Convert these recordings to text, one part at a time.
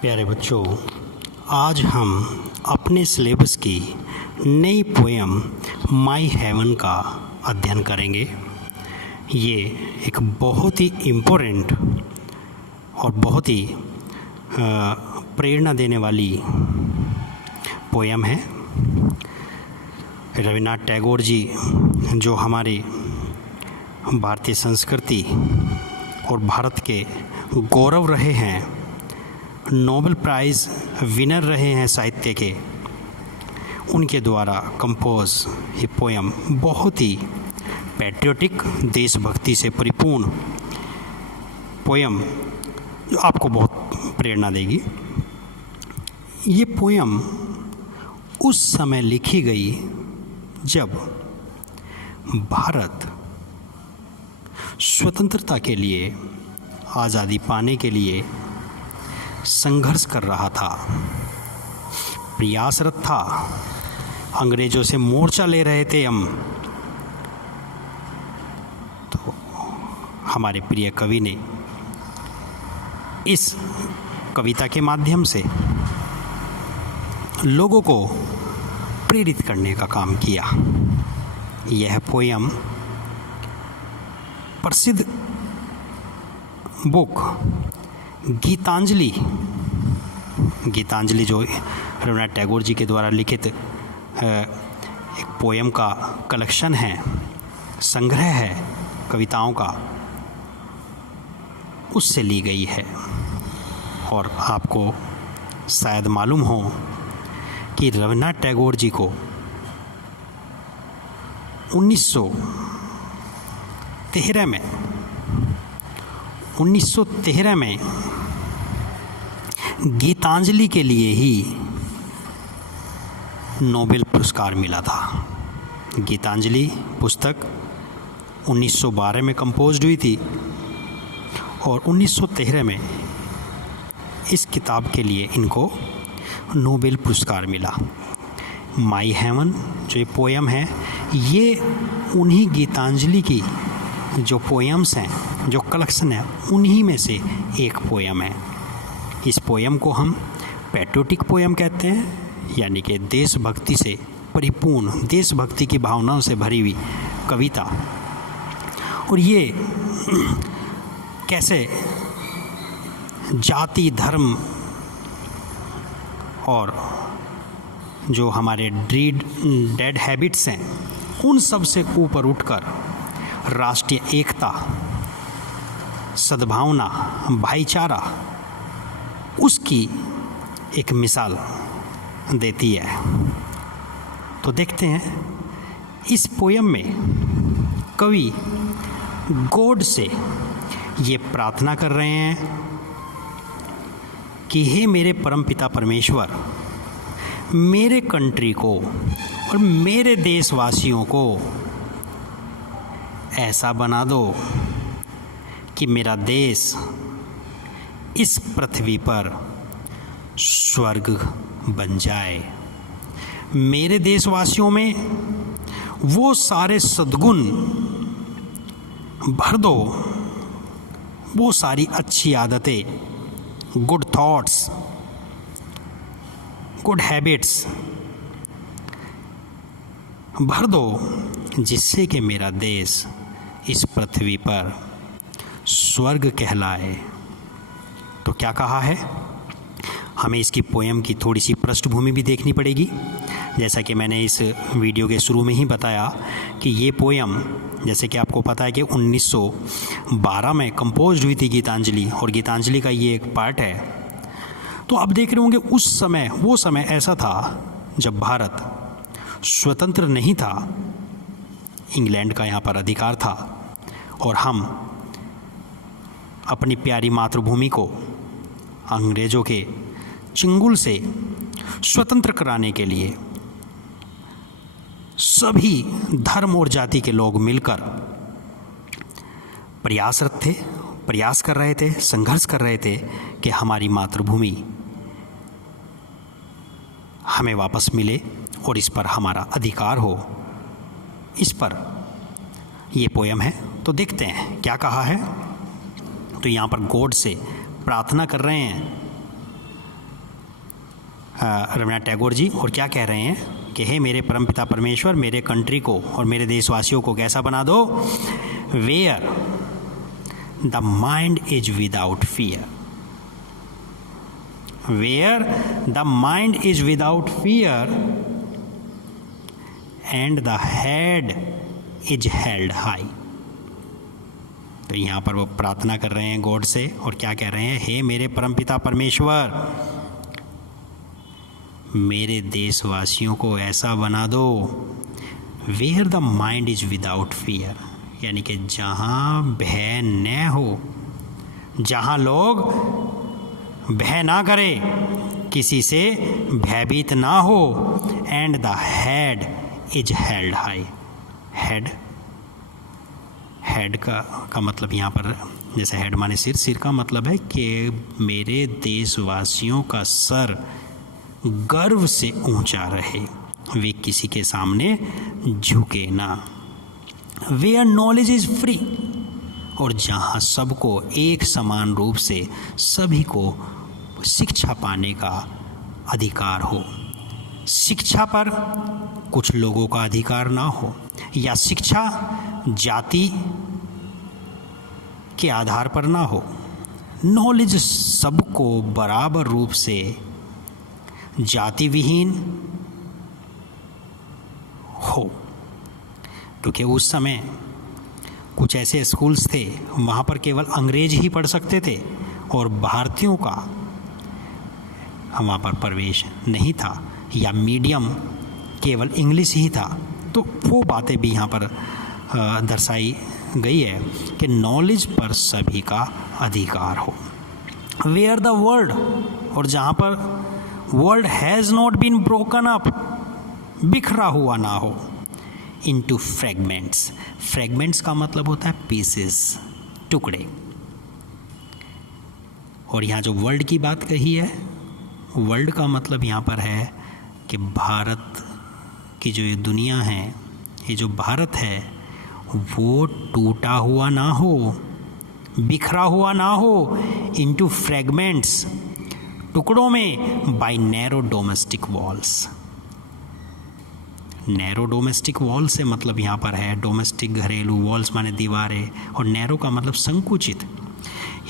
प्यारे बच्चों, आज हम अपने सिलेबस की नई पोएम माय हेवन का अध्ययन करेंगे। ये एक बहुत ही इम्पोर्टेंट और बहुत ही प्रेरणा देने वाली पोएम है। रविन्द्रनाथ टैगोर जी, जो हमारी भारतीय संस्कृति और भारत के गौरव रहे हैं, नोबेल प्राइज़ विनर रहे हैं साहित्य के, उनके द्वारा कंपोज ये पोएम बहुत ही पैट्रियोटिक, देशभक्ति से परिपूर्ण पोएम जो आपको बहुत प्रेरणा देगी। ये पोएम उस समय लिखी गई जब भारत स्वतंत्रता के लिए, आज़ादी पाने के लिए संघर्ष कर रहा था, प्रयासरत था। अंग्रेज़ों से मोर्चा ले रहे थे हम। तो हमारे प्रिय कवि ने इस कविता के माध्यम से लोगों को प्रेरित करने का काम किया। यह पोएम प्रसिद्ध बुक गीतांजलि जो रविन्द्रनाथ टैगोर जी के द्वारा लिखित एक पोएम का कलेक्शन है, संग्रह है कविताओं का, उससे ली गई है। और आपको शायद मालूम हो कि रविन्द्रनाथ टैगोर जी को 1913 में गीतांजलि के लिए ही नोबेल पुरस्कार मिला था। गीतांजलि पुस्तक 1912 में कंपोज्ड हुई थी और 1913 में इस किताब के लिए इनको नोबेल पुरस्कार मिला। माय हेवन जो ये पोएम है, ये उन्हीं गीतांजलि की जो पोएम्स हैं, जो कलेक्शन है, उन्हीं में से एक पोएम है। इस पोएम को हम पैट्रियोटिक पोएम कहते हैं, यानी कि देशभक्ति से परिपूर्ण, देशभक्ति की भावनाओं से भरी हुई कविता। और ये कैसे जाति, धर्म और जो हमारे डेड हैबिट्स हैं, उन सब से ऊपर उठकर राष्ट्रीय एकता, सद्भावना, भाईचारा, उसकी एक मिसाल देती है। तो देखते हैं इस पोएम में कवि गॉड से ये प्रार्थना कर रहे हैं कि हे मेरे परमपिता परमेश्वर, मेरे कंट्री को और मेरे देशवासियों को ऐसा बना दो कि मेरा देश इस पृथ्वी पर स्वर्ग बन जाए। मेरे देशवासियों में वो सारे सद्गुण भर दो, वो सारी अच्छी आदतें, गुड थॉट्स, गुड हैबिट्स भर दो, जिससे कि मेरा देश इस पृथ्वी पर स्वर्ग कहलाए। तो क्या कहा है? हमें इसकी पोएम की थोड़ी सी पृष्ठभूमि भी देखनी पड़ेगी। जैसा कि मैंने इस वीडियो के शुरू में ही बताया कि ये पोएम, जैसे कि आपको पता है कि 1912 में कंपोज हुई थी गीतांजलि, और गीतांजलि का ये एक पार्ट है। तो आप देख रहे होंगे उस समय, वो समय ऐसा था जब भारत स्वतंत्र नहीं था, इंग्लैंड का यहाँ पर अधिकार था, और हम अपनी प्यारी मातृभूमि को अंग्रेज़ों के चंगुल से स्वतंत्र कराने के लिए सभी धर्म और जाति के लोग मिलकर प्रयासरत थे, प्रयास कर रहे थे, संघर्ष कर रहे थे कि हमारी मातृभूमि हमें वापस मिले और इस पर हमारा अधिकार हो। इस पर ये पोएम है। तो देखते हैं क्या कहा है। तो यहाँ पर गॉड से प्रार्थना कर रहे हैं रवीन्द्रनाथ टैगोर जी, और क्या कह रहे हैं कि हे मेरे परमपिता परमेश्वर, मेरे कंट्री को और मेरे देशवासियों को कैसा बना दो? Where the mind is without fear, where the mind is without fear and the head is held high. तो यहाँ पर वो प्रार्थना कर रहे हैं गॉड से, और क्या कह रहे हैं? हे मेरे परमपिता परमेश्वर, मेरे देशवासियों को ऐसा बना दो, where the mind is without fear, यानी कि जहाँ भय न हो, जहाँ लोग भय ना करें, किसी से भयभीत ना हो, and the head is held high. Head का मतलब यहाँ पर, जैसे हेड माने सिर, सिर का मतलब है कि मेरे देशवासियों का सर गर्व से ऊंचा रहे, वे किसी के सामने झुके ना। वेयर नॉलेज इज फ्री, और जहाँ सबको एक समान रूप से सभी को शिक्षा पाने का अधिकार हो, शिक्षा पर कुछ लोगों का अधिकार ना हो, या शिक्षा जाति के आधार पर ना हो, नॉलेज सबको बराबर रूप से जाति विहीन हो। क्योंकि उस समय कुछ ऐसे स्कूल्स थे वहाँ पर केवल अंग्रेज ही पढ़ सकते थे और भारतीयों का वहाँ पर प्रवेश नहीं था, या मीडियम केवल इंग्लिश ही था। तो वो बातें भी यहाँ पर दर्शाई गई है कि नॉलेज पर सभी का अधिकार हो। वेयर द वर्ल्ड, और जहाँ पर world has not been broken up, बिखरा हुआ ना हो, इनटू फ्रेगमेंट्स। फ्रेगमेंट्स का मतलब होता है पीसेस, टुकड़े। और यहाँ जो वर्ल्ड की बात कही है, वर्ल्ड का मतलब यहाँ पर है कि भारत की जो ये दुनिया है, ये जो भारत है, वो टूटा हुआ ना हो, बिखरा हुआ ना हो, इनटू फ्रेगमेंट्स, टुकड़ों में, by narrow domestic walls. Narrow domestic wall से मतलब यहाँ पर है डोमेस्टिक घरेलू, वॉल्स माने दीवारें, और नैरो का मतलब संकुचित,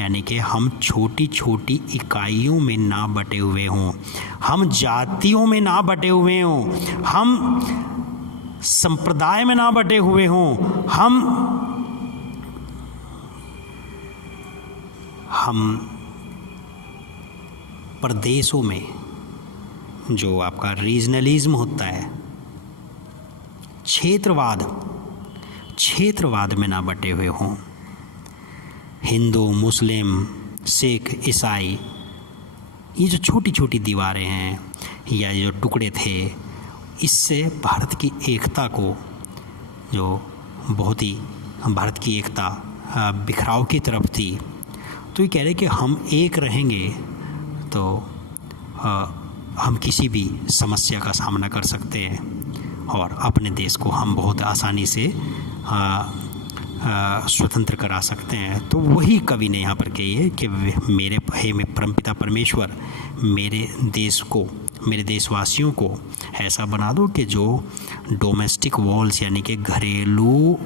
यानी कि हम छोटी छोटी इकाइयों में ना बटे हुए हों, हम जातियों में ना बटे हुए हों, हम संप्रदाय में ना बटे हुए हों, हम प्रदेशों में, जो आपका रीजनलिज्म होता है, क्षेत्रवाद में ना बटे हुए हों, हिंदू, मुस्लिम, सिख, ईसाई, ये जो छोटी छोटी दीवारें हैं या ये जो टुकड़े थे, इससे भारत की एकता को, जो बहुत ही भारत की एकता बिखराव की तरफ थी, तो ये कह रहे कि हम एक रहेंगे तो हम किसी भी समस्या का सामना कर सकते हैं और अपने देश को हम बहुत आसानी से स्वतंत्र करा सकते हैं। तो वही कवि ने यहाँ पर कही है कि मेरे परमपिता परमेश्वर, मेरे देश को, मेरे देशवासियों को ऐसा बना दो कि जो डोमेस्टिक वॉल्स यानी कि घरेलू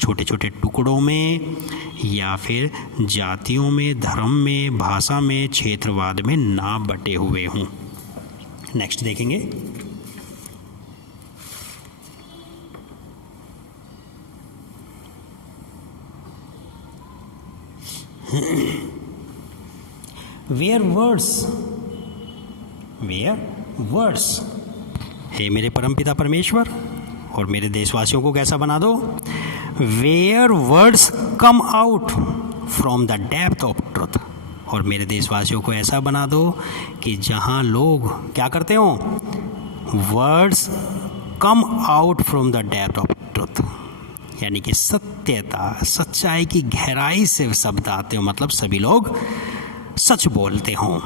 छोटे छोटे टुकड़ों में या फिर जातियों में, धर्म में, भाषा में, क्षेत्रवाद में ना बटे हुए हों। नेक्स्ट देखेंगे। वेयर वर्ड्स, हे मेरे परमपिता परमेश्वर और मेरे देशवासियों को कैसा बना दो? Where words come out from the depth of truth, और मेरे देशवासियों को ऐसा बना दो कि जहाँ लोग क्या करते हो? Words come out from the depth of truth, यानी कि सत्यता, सच्चाई की गहराई से शब्द आते हो, मतलब सभी लोग सच बोलते हों।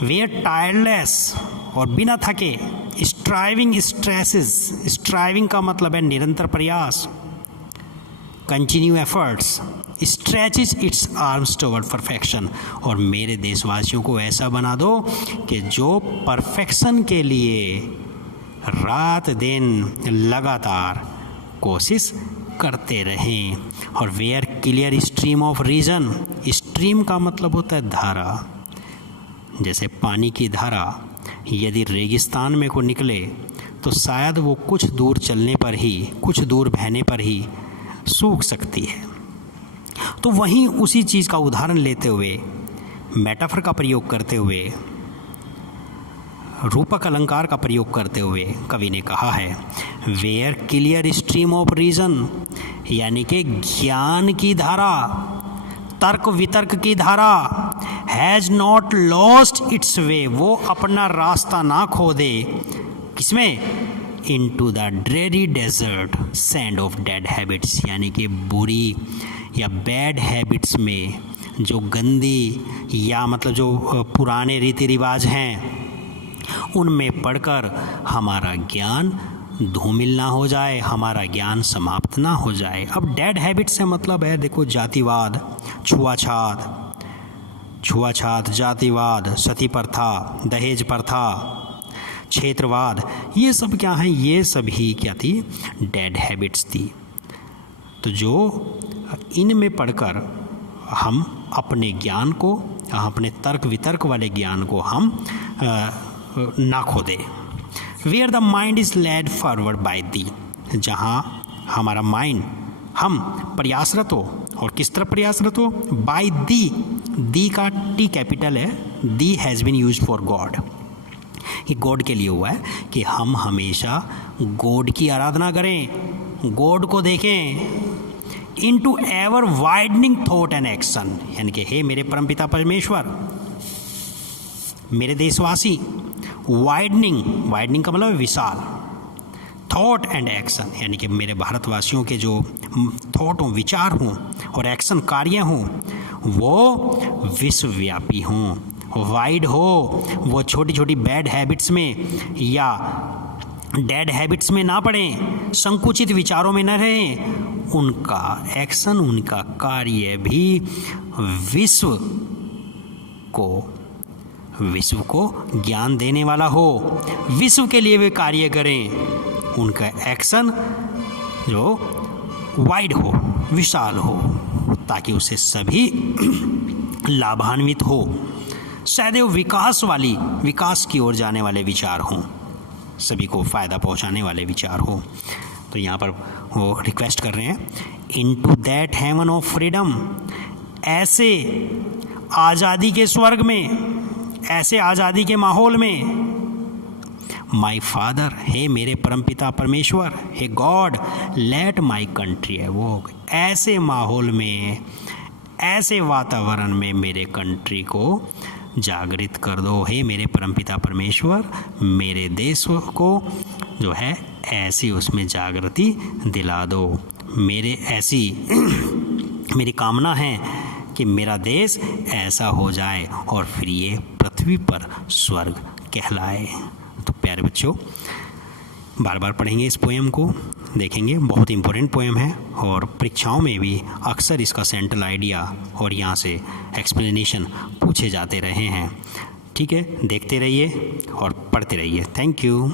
वेयर टायरलेस, और बिना थके, स्ट्राइविंग स्ट्रेसेस, स्ट्राइविंग का मतलब है निरंतर प्रयास, continue efforts, stretches it's arms toward perfection. और मेरे देशवासियों को ऐसा बना दो कि जो परफेक्शन के लिए रात दिन लगातार कोशिश करते रहें। और where clear stream of reason, stream का मतलब होता है धारा, जैसे पानी की धारा यदि रेगिस्तान में को निकले तो शायद वो कुछ दूर चलने पर ही, कुछ दूर बहने पर ही सूख सकती है। तो वहीं उसी चीज़ का उदाहरण लेते हुए, मेटाफर का प्रयोग करते हुए, रूपक अलंकार का प्रयोग करते हुए कवि ने कहा है where clear stream of reason, यानी कि ज्ञान की धारा, तर्क वितर्क की धारा, has not lost its way, वो अपना रास्ता ना खो दे, किसमें, into the dreary desert sand of dead habits, यानी कि बुरी या बैड हैबिट्स में, जो गंदी या मतलब जो पुराने रीति रिवाज हैं उनमें पढ़कर हमारा ज्ञान धूमिल ना हो जाए, हमारा ज्ञान समाप्त ना हो जाए। अब डेड हैबिट से मतलब है, देखो, जातिवाद, छुआछात, जातिवाद, सती प्रथा, दहेज प्रथा, क्षेत्रवाद, ये सब क्या हैं, ये सभी क्या थी, डेड हैबिट्स थी। तो जो इनमें पढ़कर हम अपने ज्ञान को, अपने तर्क वितर्क वाले ज्ञान को हम ना खो दे। Where the mind is led forward by thee, जहाँ हमारा माइंड, हम प्रयासरत हो, और किस तरह प्रयासरत हो, बाय दी का टी कैपिटल है, thee has been used for God, ये गॉड के लिए हुआ है कि हम हमेशा गॉड की आराधना करें, गॉड को देखें, into ever widening thought and action, यानी कि हे मेरे परमपिता परमेश्वर, मेरे देशवासी, वाइडनिंग का मतलब विशाल, थॉट एंड एक्शन, यानी कि मेरे भारतवासियों के जो थॉट हों, विचार हों, और एक्शन कार्य हों, वो विश्वव्यापी हों, वाइड हो, वो छोटी छोटी बैड हैबिट्स में या डेड हैबिट्स में ना पड़ें, संकुचित विचारों में न रहें, उनका एक्शन, उनका कार्य भी विश्व को ज्ञान देने वाला हो, विश्व के लिए वे कार्य करें, उनका एक्शन जो वाइड हो, विशाल हो, ताकि उससे सभी लाभान्वित हो, सदैव विकास की ओर जाने वाले विचार हों, सभी को फ़ायदा पहुंचाने वाले विचार हो। तो यहाँ पर वो रिक्वेस्ट कर रहे हैं, into that heaven of freedom, ऐसे आज़ादी के स्वर्ग में, ऐसे आज़ादी के माहौल में, माई फादर, हे मेरे परमपिता परमेश्वर, हे गॉड, लेट माई कंट्री, है वो ऐसे माहौल में, ऐसे वातावरण में मेरे कंट्री को जागृत कर दो, हे मेरे परमपिता परमेश्वर, मेरे देश को जो है ऐसी उसमें जागृति दिला दो। मेरी कामना है कि मेरा देश ऐसा हो जाए और फिर ये पृथ्वी पर स्वर्ग कहलाए। तो प्यारे बच्चों, बार बार पढ़ेंगे इस पोएम को, देखेंगे, बहुत इम्पोर्टेंट पोएम है और परीक्षाओं में भी अक्सर इसका सेंट्रल आइडिया और यहाँ से एक्सप्लेनेशन पूछे जाते रहे हैं। ठीक है, देखते रहिए और पढ़ते रहिए। Thank you.